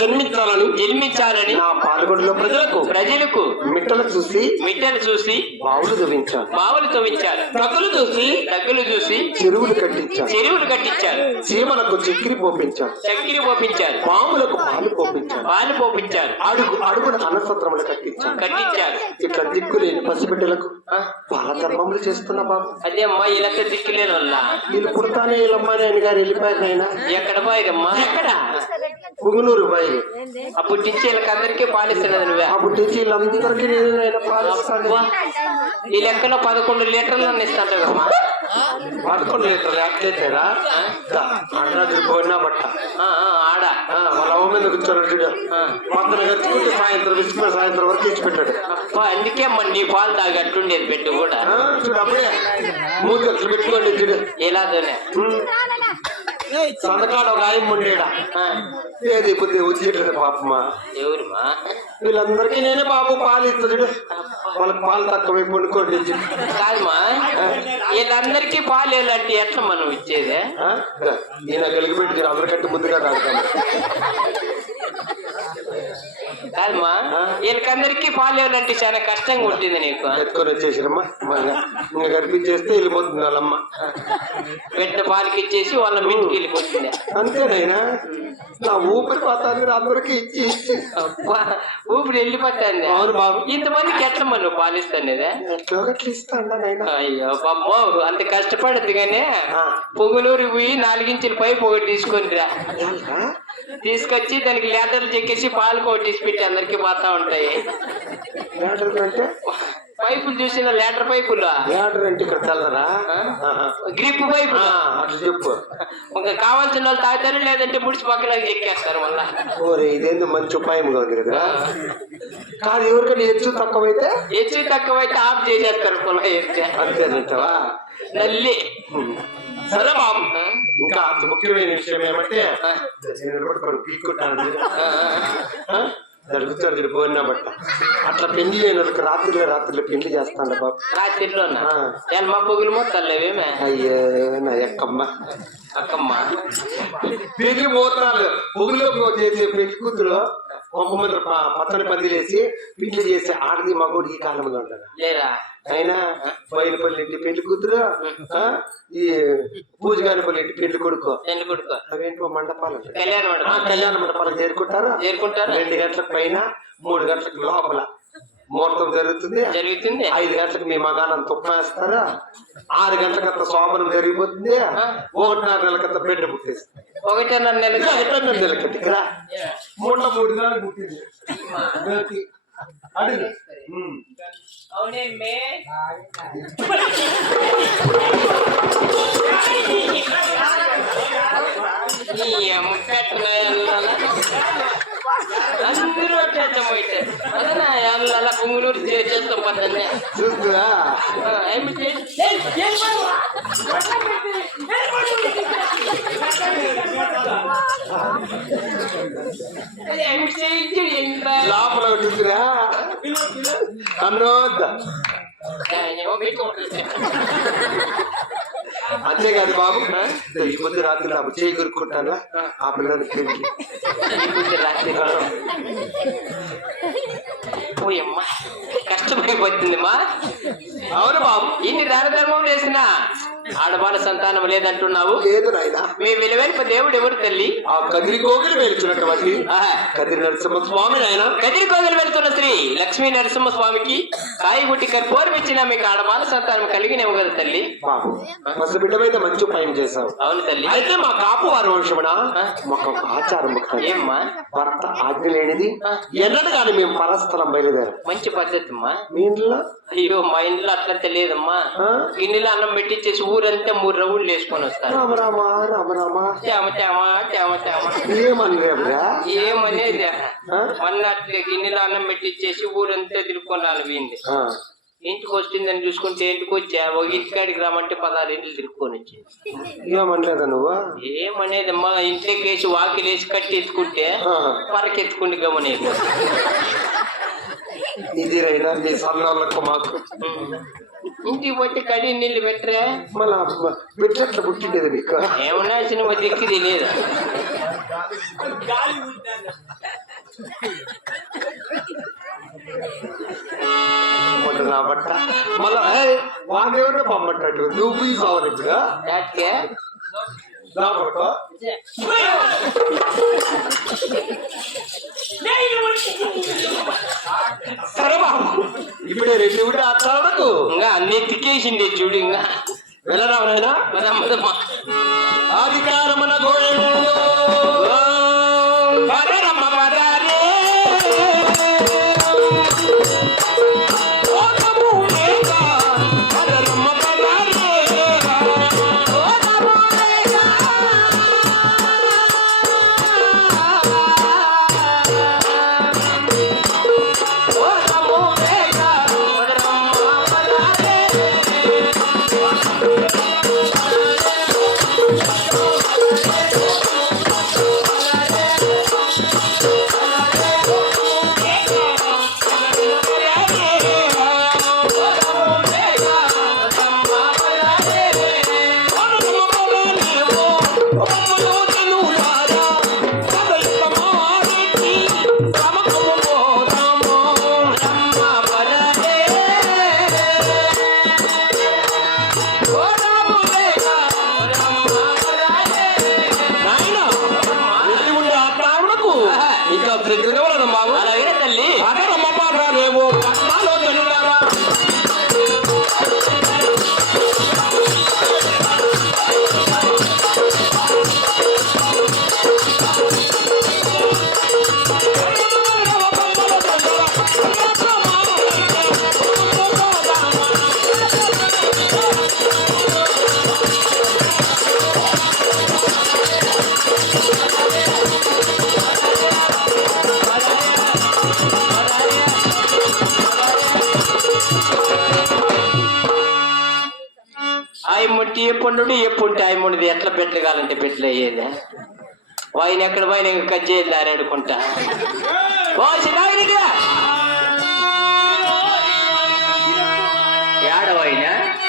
జన్మించాలని జన్మించాలని నా పాల్గొండలో ప్రజలకు ప్రజలకు మిట్టలు చూసి మిట్టలు చూసి బావులు తవ్వించాను బావులు తవ్వించారు. ప్రజలు చూసి దగ్గులు చూసి చెరువులు కట్టించాను చెరువులు కట్టించారు. చీమలకు చక్కెర పోపించాను చక్కెర పోపించారు. పాములకు పాలు పోపించాను పాలు పోపించారు. అడుగు అడుగున అన్నసత్రములు కట్టించాను కట్టించారు. ఇట్లా దిక్కులేని పసిబిడ్డలకు పాల ధర్మములు చేస్తున్న బాబు. అదే అమ్మా ఇలాంటి దిక్కులేని వల్ల వీళ్ళు పుడతానే వీళ్ళమ్మ నాయన గారు వెళ్ళిపోయారు నాయన. ఎక్కడ పోయిరమ్మా? ఎక్కడ? పుంగునూరు బయలు అప్పటి నుంచి వీళ్ళకి అందరికీ పాలిస్తున్నది నువ్వే. అప్పటి నుంచి వీళ్ళందరికీ నేను పాలిస్తాను. ఈ లెక్కలో పదకొండు లీటర్లు ఇస్తాంటారమ్మా పదకొండు లీటర్లు ఎట్లయితేరా అన్నది పోయినా బట్ట. ఆడ. ఆ, వాళ్ళ అవ్వ మీద కూర్చోడు చూడు. కట్టుకుంటే సాయంత్రం విసిపోయి సాయంత్రం వరకు ఇచ్చి పెట్టాడు. అబ్బా, అందుకే మరి నీ పాలు తాగట్టుండేది పెట్టు కూడా. చూడు అప్పుడే మూడు గట్లు పెట్టుకోండి చూడు. సంతకాడ ఒక ఆయన ఉండేడా ఆ, ఏది బుద్ధి వచ్చేటది పాపమా? ఎవరుమా? వీళ్ళందరికీ నేనే బాబు పాలు ఇస్తా చూడు వాళ్ళకి పాలు తక్కువ పండుకోండి. కాదమ్మా వీళ్ళందరికీ పాలు ఎలాంటి ఎట్లా మనం ఇచ్చేది? ఈయన కలిగి పెట్టి అందరికంటే ముందుగా తాగుతాను కాదమ్మా వీళ్ళకందరికీ పాలు ఎలాంటి చాలా కష్టంగా ఉంటుంది నీకు. ఎత్తుకొని వచ్చేసిరమ్మా. ఇంకా కనిపించేస్తే వెళ్ళిపోతుంది వాళ్ళమ్మ. పెట్టిన పాలకి ఇచ్చేసి వాళ్ళ మింటికి వెళ్ళిపోతుంది. అంతేనైనా? నా ఊపిరి పోతాను అందరికీ ఇచ్చి ఇచ్చి. అబ్బా, ఊపిరి వెళ్ళిపోతుంది అవును బాబు. ఇంతమందికి ఎట్లా మనం పాలిస్తానేదే? ఎట్లో గట్ల ఇస్తాను అయ్యో అంత కష్టపడద్దు కానీ. పొంగులూరు పోయి నాలుగించుల పైపు ఒకటి తీసుకొని రా? తీసుకొచ్చి దానికి లీటర్లు చెక్కేసి పాలు కొట్టేసి పెట్టి అందరికి పోతా ఉంటాయి. పైపులు చూసిన లీటర్ పైపులు? అంటే ఇక్కడ చల్లరా. Grip pipe. అట్లా చెప్పు ఇంకా కావాల్సిన వాళ్ళు తాగుతారు లేదంటే ముడిచి పక్కన చెక్కేస్తారు మళ్ళా. ఓరే ఇదేందో మంచి ఉపాయంగా ఉంది కదా. కాదు ఎవరికైనా హెచ్చు తక్కువైతే? హెచ్చు తక్కువైతే ఆఫ్ చేసేస్తారు ఎత్తే అంతేనంటవా? నల్లి. సరే బాబు. ఇంకా అంత ముఖ్యమైన విషయం ఏమంటే పీక్కుంటాను. జరుగుతాడు చూడు పోయినా బట్ట. అట్లా పెళ్ళి లేని వాళ్ళకి రాత్రిలో రాత్రిలో పెళ్ళి చేస్తాను బాబు? రాత్రిలోనా ఆ. నేను మా పొగులు మొత్తం లేవేమే అయ్యే నా ఎక్కమ్మ అక్కమ్మ. పెళ్ళి పోతారు. పొగుల్లో చేసే పెళ్ళి కూతురు? ఒక మంది పచ్చని పందిలేసి పెళ్ళి చేసే ఆడది మగోడు ఈ కాలంలో లేరా? అయినా బయలుపల్లి ఇంటి పెళ్ళి కూతురు? ఈ పూజగానిపల్లి ఇంటి పెళ్ళి కొడుకు. కొడుకో. అవేంటో మండపాలు. కళ్యాణ ఆ మండపం కళ్యాణ చేరుకుంటారు. చేరుకుంటారు. రెండు గంటలకు పైన మూడు గంటలకు లోపల. ముహూర్తం జరుగుతుంది. జరుగుతుంది. ఐదు గంటలకు మీ మగానం తుప్పేస్తారు ఆరు గంటలకు అంత శోభనం జరిగిపోతుంది ఒకటిన్నర నెలకంత బిడ్డ పుట్టేస్తుంది. ఒకటిన్నర నెలకి ఎట్లా నెలకట్టి ఇక్కడ మొన్న మూడు నెలలు పుట్టింది. అడుగు. ఉమ్. అవునేమ్మే ఎల్లల. అందరూ అట్టేచ్చమైతారు అదనా ఎల్లల పుంగులూరు చేస్తాం పద్దన్నే చూస్తురా ఆ, ఏమి చేసి- ఏయ్, ఏం పనురా? ఏమి చేయించు, ఏం పని? లోపల చూస్తురా అన్నోద్ద ఏమో పెట్టుకుంటుంది. అంతేకాదు బాబు. ఈ పొద్దు రాత్రి నాకు చేయి కొరుక్కుంటానా. ఆ పిల్లలు పెళ్ళి ఈ బుద్ధి రాత్రి కష్టమైపోతుందమ్మా అవును బాబు. ఇన్ని దానధర్మం చేసిన ఆడవాళ్ళ సంతానం లేదంటున్నావు? లేదు నాయనా. మీ విలువైన దేవుడు ఎవరు తల్లి? ఆ కదిరి కోగిలి వెళ్తున్నటువంటి. కదిరి నరసింహ స్వామి నాయన. కదిరి కోదలు వెళ్తున్న శ్రీ లక్ష్మీ నరసింహ స్వామికి కాయగుట్టి కర్పూరం ఇచ్చిన మీకు ఆడవాళ్ళ సంతానం కలిగినవు కదా తల్లి? బాబు మస్తు బిడ్డమైతే మంచి పైన చేశావు. అవును తల్లి. అయితే మా కాపు వారి వంశమున? మాకు ఆచారం. ఏమ్మా? భర్త ఆజ్ఞ లేనిది ఎన్నడు కానీ మేము పరస్థలం బయలుదేరం. మంచి పద్ధతి అమ్మా మీ ఇంట్లో అయ్యో మా ఇంట్లో అట్లా తెలియదమ్మా? గిన్నెలో అన్నం పెట్టించేసి ఊరంతా మూడు రౌండ్లు వేసుకొని వస్తారు. తేమ తేమ తేమ తేమ ఏమనలేదురా? ఏమనేది? మళ్ళీ అట్లా గిన్నెలో అన్నం పెట్టించేసి ఊరంతా తిరుక్కొని రాలిపోయింది. ఆ. ఇంటికి వస్తుందని చూసుకుంటే ఇంటికి వచ్చా? ఒక ఇంటికాడికి రామంటే పదహారు ఇంటికి తిరుక్కొని వచ్చింది ఏమనలేదా నువ్వు? ఏమనేది అమ్మా ఇంట్లోకి వేసి వాకిలేసి కట్టి ఎత్తుకుంటే. పరకెత్తుకుంటే గమనేది ఇది రైనా మీ సన్నోళ్ళకు మాకు ఇంటికి పోతే కడి నీళ్ళు పెట్టరే? మళ్ళా బిడ్డట్లు పుట్టిండేది నీకు ఏమన్నా సినిమా దిక్కు తెలియదు మొన్న నా బట్ట మళ్ళా వాడేమన్నా పంపట్టాడు నువ్వు కావాలి ఇప్పుడు? బట్ట సరే బాబు ఇప్పుడే రెండు కూడా అట్లాడకు ఇంకా అన్ని తిక్కేసిండే చూడు ఇంకా. వెళ్ళరా నాయనా అధికారమున ఆయమ్ముంటి ఎప్పుడు ఎప్పుంటే ఆయమ్ముండిది ఎట్లా బిడ్డలు కావాలంటే బిడ్డలు అయ్యేది. వాయిన ఎక్కడ పోయిన కట్ చేయాలి అనుకుంటా పోసి